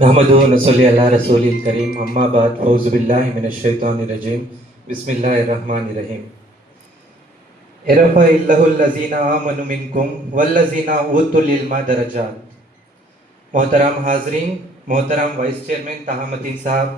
नहमदुहु व नसल्ली अला रसूलिल करीम अम्मा बाद फ़ौज़ु बिल्लाहि मिनश शैतानिर रजीम बिस्मिल्लाहिर रहमानिर रहीम इरफ़इल्लाहुल लज़ीना आमनु मिनकुम वल्लज़ीना ऊतुल इल्मा दरजात। मोहतरम हाज़रीन, मोहतरम वाइस चेयरमैन तहामद्दीन साहब,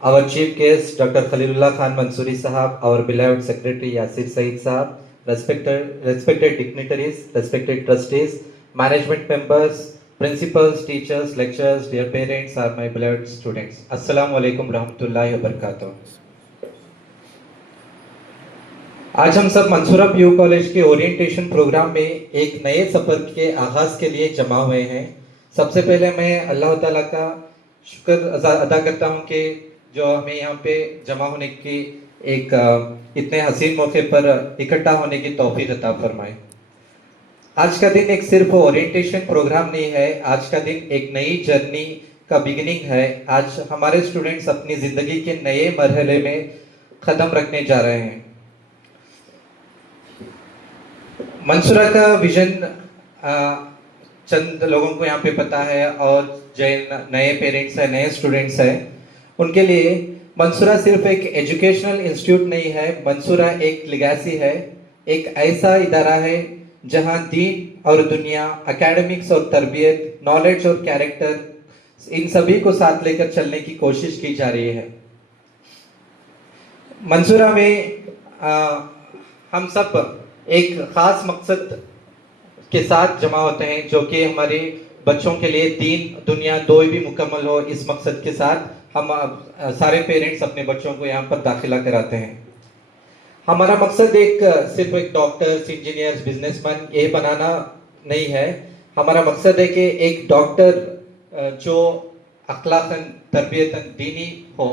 our chief guest Dr. Khalilullah Khan Mansoori Sahab, our beloved secretary Yasir Saeed Sahab, respected dignitaries, respected trustees, management members, principals, teachers, lecturers, dear parents, are my beloved students. Assalamu alaikum rahmatullahi wa barakatuh. आज हम सब Mansura PU college के orientation programme में एक नए सफर के आगाज के लिए जमा हुए हैं। सबसे पहले मैं अल्लाह ताला का शुक्र अदा करता हूं कि जो हमें यहाँ पे जमा होने की एक इतने हसीन मौके पर इकट्ठा होने की तौफीक अता फरमाए। आज का दिन एक सिर्फ ओरिएंटेशन प्रोग्राम नहीं है, आज का दिन एक नई जर्नी का बिगिनिंग है। आज हमारे स्टूडेंट्स अपनी जिंदगी के नए मरहले में कदम रखने जा रहे हैं। मंसूरा का विजन चंद लोगों को यहाँ पे पता है, और जो नए पेरेंट्स हैं, नए स्टूडेंट्स हैं, उनके लिए मंसूरा सिर्फ एक एजुकेशनल इंस्टीट्यूट नहीं है, मंसूरा एक लिगेसी है, एक ऐसा इदारा है जहां दीन और दुनिया, एकेडमिक्स और तरबियत, नॉलेज और कैरेक्टर, इन सभी को साथ लेकर चलने की कोशिश की जा रही है। मंसूरा में हम सब एक खास मकसद के साथ जमा होते हैं, जो कि हमारे बच्चों के लिए दीन दुनिया दो भी मुकम्मल हो। इस मकसद के साथ हम सारे पेरेंट्स अपने बच्चों को यहाँ पर दाखिला कराते हैं। हमारा मकसद सिर्फ एक डॉक्टर्स, इंजीनियर्स, बिजनेसमैन ये बनाना नहीं है। हमारा मकसद है कि एक डॉक्टर जो अखलाकन, तरबियतन दीनी हो।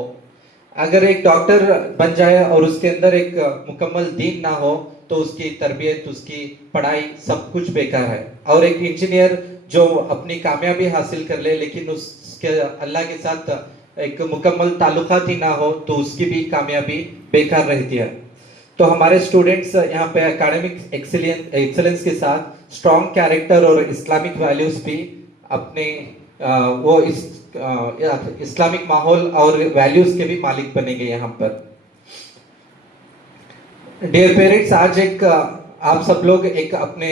अगर एक डॉक्टर बन जाए और उसके अंदर एक मुकम्मल दीन ना हो तो उसकी तरबियत, उसकी पढ़ाई सब कुछ बेकार है। और एक इंजीनियर जो अपनी कामयाबी हासिल कर ले लेकिन उसके अल्लाह के साथ एक मुकम्मल ताल्लुकात ही ना हो तो उसकी भी कामयाबी बेकार रहती है। तो हमारे स्टूडेंट्स यहाँ पे एकेडमिक एक्सीलेंस के साथ स्ट्रॉन्ग कैरेक्टर और इस्लामिक वैल्यूज भी अपने वो इस्लामिक माहौल और वैल्यूज के भी मालिक बनेंगे यहाँ पर। डियर पेरेंट्स, आज आप सब लोग एक अपने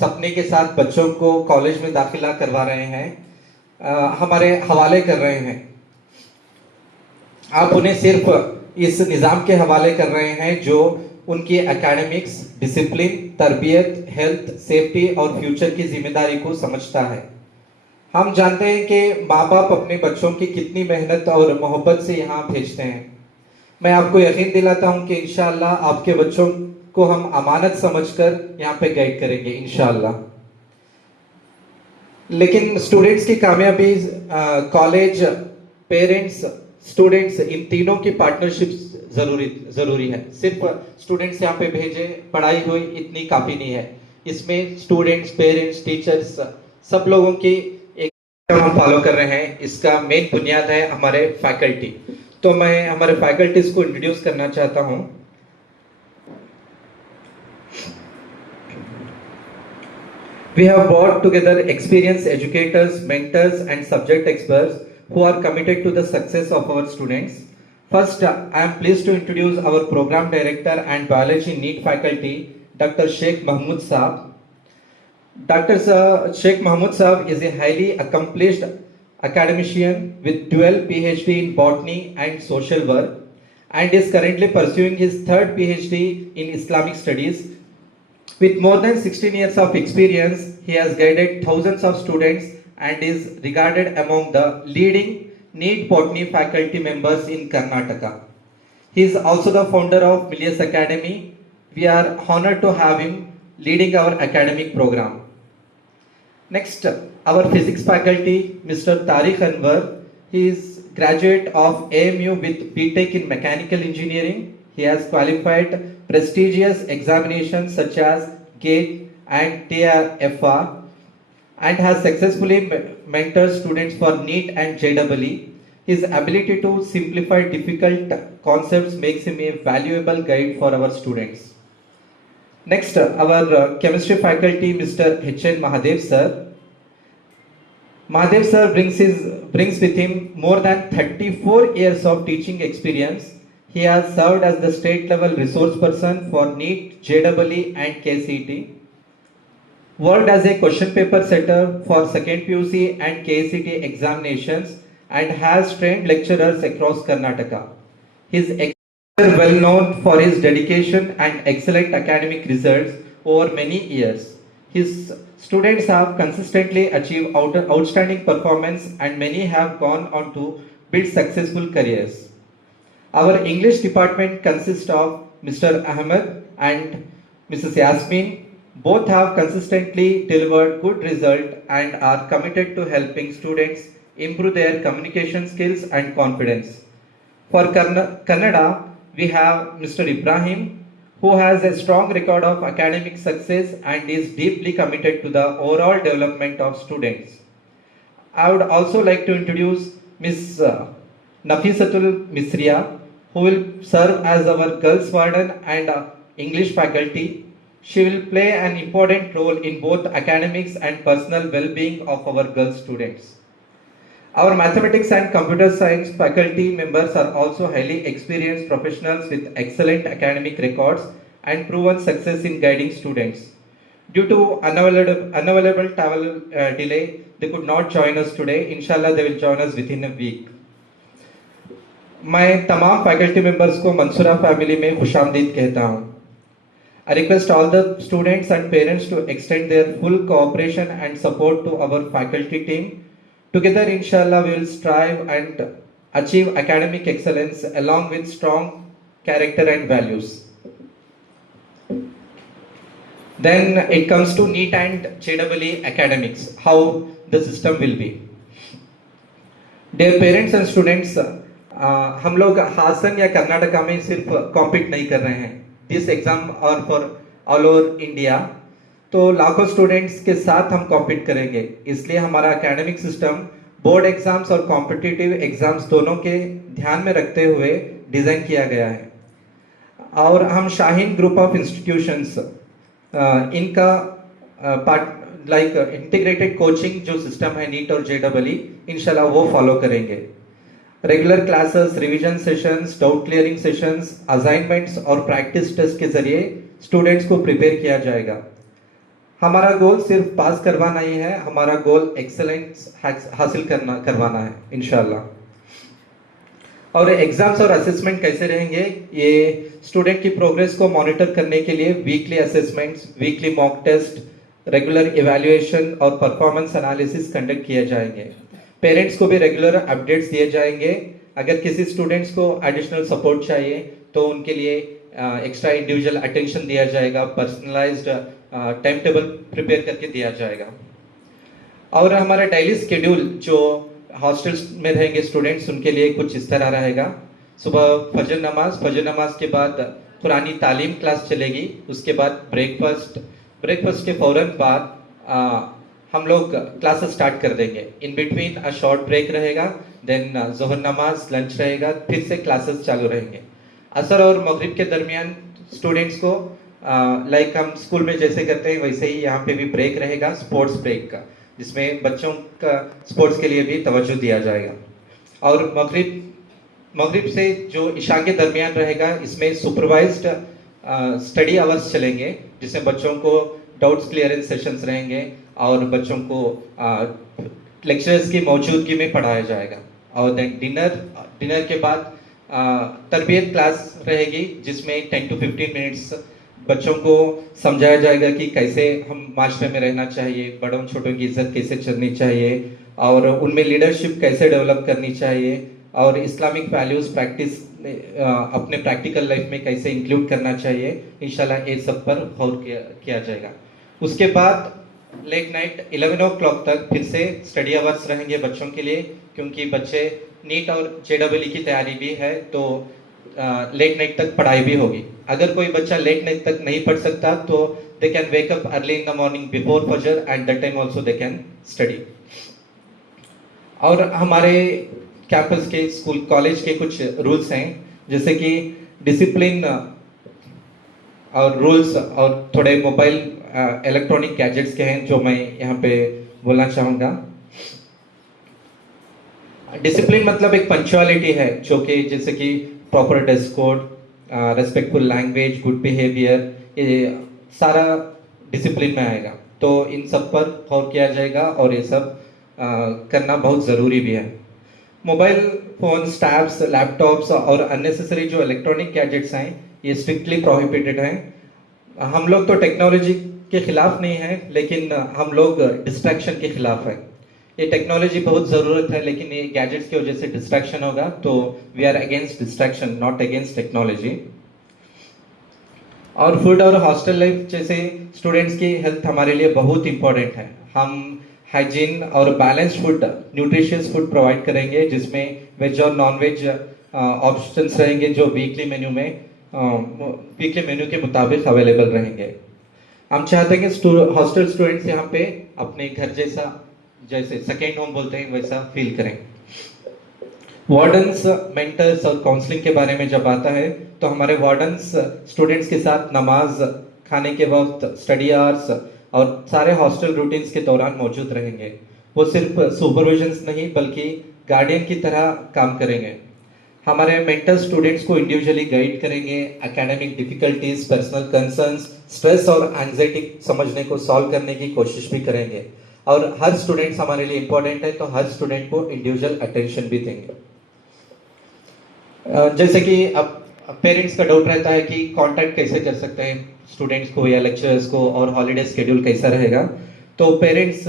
सपने के साथ बच्चों को कॉलेज में दाखिला करवा रहे हैं, हमारे हवाले कर रहे हैं। आप उन्हें सिर्फ इस निज़ाम के हवाले कर रहे हैं जो उनकी एकेडमिक्स, डिसिप्लिन, तरबियत, हेल्थ, सेफ्टी और फ्यूचर की जिम्मेदारी को समझता है। हम जानते हैं कि माँ बाप अपने बच्चों की कितनी मेहनत और मोहब्बत से यहाँ भेजते हैं। मैं आपको यकीन दिलाता हूँ कि इंशाअल्लाह आपके बच्चों को हम अमानत समझकर यहाँ पे गाइड करेंगे इंशाअल्लाह। लेकिन स्टूडेंट्स की कामयाबी, कॉलेज, पेरेंट्स, स्टूडेंट्स, इन तीनों की पार्टनरशिप जरूरी है। सिर्फ स्टूडेंट्स यहाँ पे भेजे, पढ़ाई हुई, इतनी काफी नहीं है। इसमें स्टूडेंट्स, पेरेंट्स, टीचर्स, सब लोगों की एक हम फॉलो कर रहे हैं। इसका मेन बुनियाद है हमारे फैकल्टी। तो मैं हमारे फैकल्टीज को इंट्रोड्यूस करना चाहता हूं। We have brought together experienced educators, mentors and subject experts who are committed to the success of our students. First, I am pleased to introduce our program director and biology NEET faculty, Dr. Sheikh Mahmood Saab. Dr. Sheikh Mahmood Saab is a highly accomplished academician with dual PhD in botany and social work and is currently pursuing his third PhD in Islamic studies. With more than 16 years of experience, he has guided thousands of students and is regarded among the leading NEET botany faculty members in Karnataka. He is also the founder of Milius Academy. We are honored to have him leading our academic program. Next, our physics faculty, Mr. Tariq Anwar. He is graduate of AMU with BTech in Mechanical Engineering. He has qualified prestigious examinations such as GATE and TRFR and has successfully mentored students for NEET and JEE. His ability to simplify difficult concepts makes him a valuable guide for our students. Next, our chemistry faculty, Mr. H.N. Mahadev sir. Mahadev sir brings with him more than 34 years of teaching experience. He has served as the state level resource person for NEET, JEE and KCET. Worked as a question paper setter for second PUC and KCET examinations and has trained lecturers across Karnataka. His is well known for his dedication and excellent academic results over many years. His students have consistently achieved outstanding performance and many have gone on to build successful careers. Our English department consists of Mr. Ahmed and Mrs. Yasmin. Both have consistently delivered good results and are committed to helping students improve their communication skills and confidence. For Kannada, we have Mr. Ibrahim, who has a strong record of academic success and is deeply committed to the overall development of students. I would also like to introduce Ms. Nafisatul Misriya, who will serve as our girls warden and English faculty. She will play an important role in both academics and personal well-being of our girls students. Our mathematics and computer science faculty members are also highly experienced professionals with excellent academic records and proven success in guiding students. Due to unavailable travel delay, they could not join us today. Inshallah, they will join us within a week. मैं तमाम faculty members को Mansura family में खुशामदीद कहता हूँ. I request all the students and parents to extend their full cooperation and support to our faculty team. Together, inshallah, we will strive and achieve academic excellence along with strong character and values. Then it comes to NEET and JEE academics, how the system will be. Dear parents and students, हम लोग हासन या कर्नाटका में सिर्फ compete नहीं कर रहे हैं. This exam और फॉर ऑल ओवर इंडिया, तो लाखों स्टूडेंट्स के साथ हम कॉम्पीट करेंगे. इसलिए हमारा एकेडमिक सिस्टम बोर्ड एग्जाम्स और कॉम्पिटिटिव एग्जाम्स दोनों के ध्यान में रखते हुए डिजाइन किया गया है. और हम शाहीन ग्रुप ऑफ इंस्टीट्यूशंस इनका पार्ट लाइक इंटीग्रेटेड कोचिंग जो सिस्टम है नीट और JEE, इंशाल्लाह वो फॉलो करेंगे. Regular classes, revision sessions, doubt clearing sessions, assignments और प्रैक्टिस टेस्ट के जरिए स्टूडेंट्स को प्रिपेयर किया जाएगा. हमारा गोल सिर्फ पास करवाना ही है, हमारा गोल एक्सेलेंस हासिल करवाना है इंशाल्लाह. और एग्जाम्स और असेसमेंट कैसे रहेंगे, ये स्टूडेंट की प्रोग्रेस को मॉनिटर करने के लिए weekly assessments, weekly mock test, regular evaluation और परफॉर्मेंस एनालिसिस कंडक्ट किए जाएंगे. पेरेंट्स को भी रेगुलर अपडेट्स दिए जाएंगे. अगर किसी स्टूडेंट्स को एडिशनल सपोर्ट चाहिए तो उनके लिए एक्स्ट्रा इंडिविजुअल अटेंशन दिया जाएगा, पर्सनलाइज्ड टाइम टेबल प्रिपेयर करके दिया जाएगा. और हमारा डेली शेड्यूल जो हॉस्टल्स में रहेंगे स्टूडेंट्स उनके लिए कुछ इस तरह रहेगा. सुबह फजर नमाज के बाद कुरानी तालीम क्लास चलेगी. उसके बाद ब्रेकफास्ट के फौरन बाद हम लोग क्लासेस स्टार्ट कर देंगे. In between a short break रहेगा, देन जोहर नमाज, लंच रहेगा, फिर से क्लासेस चालू रहेंगे. असर और मगरिब के दरमियान स्टूडेंट्स को लाइक हम स्कूल में जैसे करते हैं वैसे ही यहाँ पे भी ब्रेक रहेगा, स्पोर्ट्स ब्रेक का, जिसमें बच्चों का स्पोर्ट्स के लिए भी तवज्जो दिया जाएगा. और मगरिब से जो इशा के दरमियान रहेगा, इसमें सुपरवाइज्ड स्टडी आवर्स चलेंगे, जिसमें बच्चों को डाउट्स क्लियरेंस सेशंस रहेंगे और बच्चों को लेक्चरर्स की मौजूदगी में पढ़ाया जाएगा. और देन डिनर के बाद तरबियत क्लास रहेगी, जिसमें 10 to 15 मिनट्स बच्चों को समझाया जाएगा कि कैसे हम माशरे में रहना चाहिए, बड़ों छोटों की इज्जत कैसे करनी चाहिए और उनमें लीडरशिप कैसे डेवलप करनी चाहिए और इस्लामिक वैल्यूज प्रैक्टिस अपने प्रैक्टिकल लाइफ में कैसे इंक्लूड करना चाहिए. इंशाल्लाह ये सब पर गौर किया जाएगा. उसके बाद लेट नाइट 11 o'clock तक फिर से स्टडी आवर्स रहेंगे बच्चों के लिए, क्योंकि बच्चे नीट और JEE की तैयारी भी है तो लेट नाइट तक पढ़ाई भी होगी. अगर कोई बच्चा लेट नाइट तक नहीं पढ़ सकता तो they can wake up early in the morning before Fajr and that time also they can study. और हमारे कैंपस के स्कूल कॉलेज के कुछ रूल्स हैं, जैसे कि डिसिप्लिन और रूल्स और थोड़े मोबाइल इलेक्ट्रॉनिक गैजेट्स के हैं जो मैं यहाँ पे बोलना चाहूँगा. डिसिप्लिन मतलब एक पंक्चुअलिटी है, जो कि जैसे कि proper dress code, respectful language, good behaviour, ये सारा डिसिप्लिन में आएगा। तो इन सब पर गौर किया जाएगा और ये सब करना बहुत ज़रूरी भी है। मोबाइल फोन्स, टैब्स, लैपटॉप्स और अननेसेसरी जो इलेक्ट्रॉनिक गैजेट्स हैं, ये स्ट्रिक्टली प्रोहिबिटेड हैं। हम लोग तो टेक्नोलॉजी के खिलाफ नहीं है, लेकिन हम लोग डिस्ट्रैक्शन के खिलाफ है। ये टेक्नोलॉजी बहुत ज़रूरत है, लेकिन ये गैजेट्स की वजह से डिस्ट्रैक्शन होगा, तो we are against distraction, not against technology. और फूड और हॉस्टल लाइफ जैसे स्टूडेंट्स की हेल्थ हमारे लिए बहुत इंपॉर्टेंट है। हम हाइजीन और balanced food, nutritious food provide करेंगे, जिसमें वेज और नॉन वेज ऑप्शंस रहेंगे, जो वीकली मेन्यू के मुताबिक अवेलेबल रहेंगे। हम चाहते हैं कि हॉस्टल स्टूडेंट्स यहाँ पे अपने घर जैसा, जैसे सेकेंड होम बोलते हैं, वैसा फील करें। वार्डन्स, मेंटर्स और काउंसलिंग के बारे में जब आता है, तो हमारे वार्डन्स स्टूडेंट्स के साथ नमाज, खाने के वक्त, स्टडी आवर्स और सारे हॉस्टल रूटीन्स के दौरान मौजूद रहेंगे। वो सिर्फ सुपरविजन्स नहीं, बल्कि गार्डियन की तरह काम करेंगे। हमारे मेंटर स्टूडेंट्स को इंडिविजुअली गाइड करेंगे, academic difficulties, personal concerns, stress और एंजाइटी समझने को सॉल्व करने की कोशिश भी करेंगे। और हर स्टूडेंट्स हमारे लिए इंपॉर्टेंट है, तो हर स्टूडेंट को इंडिविजुअल अटेंशन भी देंगे। जैसे कि अब पेरेंट्स का डाउट रहता है कि कांटेक्ट कैसे कर सकते हैं स्टूडेंट्स को या लेक्चरर्स को, और हॉलीडे शेड्यूल कैसा रहेगा। तो पेरेंट्स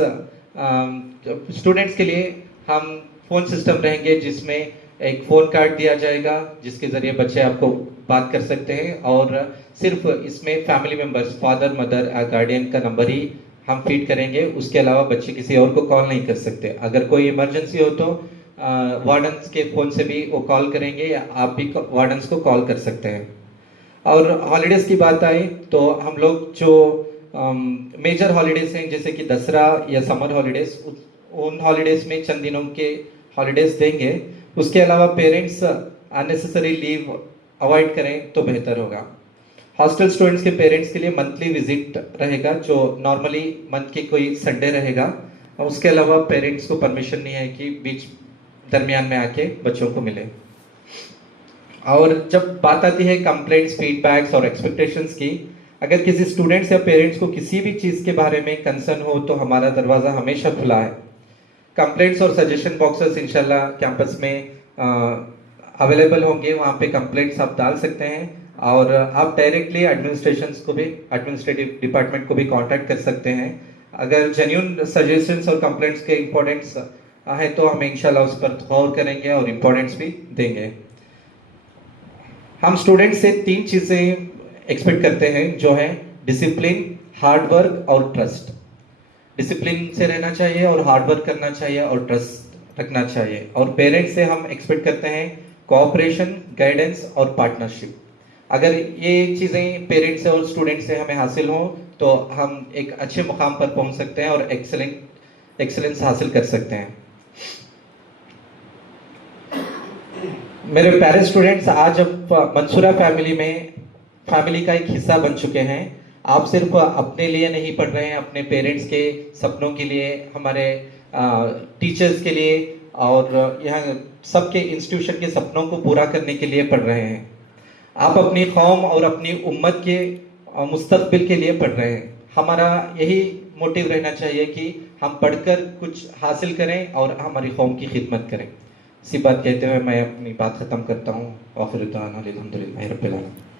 स्टूडेंट्स के लिए हम फ़ोन सिस्टम रहेंगे, जिसमें एक फ़ोन कार्ड दिया जाएगा, जिसके ज़रिए बच्चे आपको बात कर सकते हैं। और सिर्फ इसमें फैमिली मेम्बर्स, फादर, मदर या गार्डियन का नंबर ही हम फीड करेंगे। उसके अलावा बच्चे किसी और को कॉल नहीं कर सकते। अगर कोई इमरजेंसी हो तो वार्डन्स के फ़ोन से भी वो कॉल करेंगे, या आप भी वार्डन्स को कॉल कर सकते हैं। और हॉलीडेज़ की बात आई तो हम लोग जो मेजर हॉलीडेज़ हैं, जैसे कि दसरा या समर हॉलीडेज़, उन हॉलीडेज़ में चंद दिनों के हॉलीडेज़ देंगे। उसके अलावा पेरेंट्स अननेसेसरी लीव अवॉइड करें तो बेहतर होगा। हॉस्टल स्टूडेंट्स के पेरेंट्स के लिए मंथली विजिट रहेगा, जो नॉर्मली मंथ के कोई संडे रहेगा। उसके अलावा पेरेंट्स को परमिशन नहीं है कि बीच दरमियान में आके बच्चों को मिले। और जब बात आती है कंप्लेंट्स, फीडबैक्स और एक्सपेक्टेशंस की, अगर किसी स्टूडेंट्स या पेरेंट्स को किसी भी चीज़ के बारे में कंसर्न हो, तो हमारा दरवाज़ा हमेशा खुला है। कंप्लेंट्स और सजेशन बॉक्सेस इंशाल्लाह कैंपस में अवेलेबल होंगे, वहाँ पे कंप्लेंट्स आप डाल सकते हैं। और आप डायरेक्टली एडमिनिस्ट्रेटिव डिपार्टमेंट को भी कांटेक्ट कर सकते हैं। अगर जेन्युइन सजेशंस और कंप्लेंट्स के इम्पोर्टेंट्स है, तो हम इंशाल्लाह उस पर गौर करेंगे और इम्पोर्टेंट्स भी देंगे। हम स्टूडेंट से 3 चीज़ें एक्सपेक्ट करते हैं, जो है डिसिप्लिन, हार्ड वर्क और ट्रस्ट। डिसिप्लिन से रहना चाहिए और हार्ड वर्क करना चाहिए और ट्रस्ट रखना चाहिए। और पेरेंट्स से हम एक्सपेक्ट करते हैं कोऑपरेशन, गाइडेंस और पार्टनरशिप। अगर ये चीज़ें पेरेंट्स से और स्टूडेंट से हमें हासिल हों, तो हम एक अच्छे मुकाम पर पहुंच सकते हैं और एक्सेलेंस हासिल कर सकते हैं। मेरे प्यारे स्टूडेंट्स, आज अब मंसूरा फैमिली का एक हिस्सा बन चुके हैं। आप सिर्फ अपने लिए नहीं पढ़ रहे हैं, अपने पेरेंट्स के सपनों के लिए, हमारे टीचर्स के लिए और यहाँ सबके इंस्टीट्यूशन के सपनों को पूरा करने के लिए पढ़ रहे हैं। आप अपनी कौम और अपनी उम्मत के मुस्तकबिल के लिए पढ़ रहे हैं। हमारा यही मोटिव रहना चाहिए कि हम पढ़कर कुछ हासिल करें और हमारी कौम की खिदमत करें। इसी बात कहते हुए मैं अपनी बात ख़त्म करता हूँ। आखिर दुआना अल्हम्दुलिल्लाहि रब्बिल आलमीन।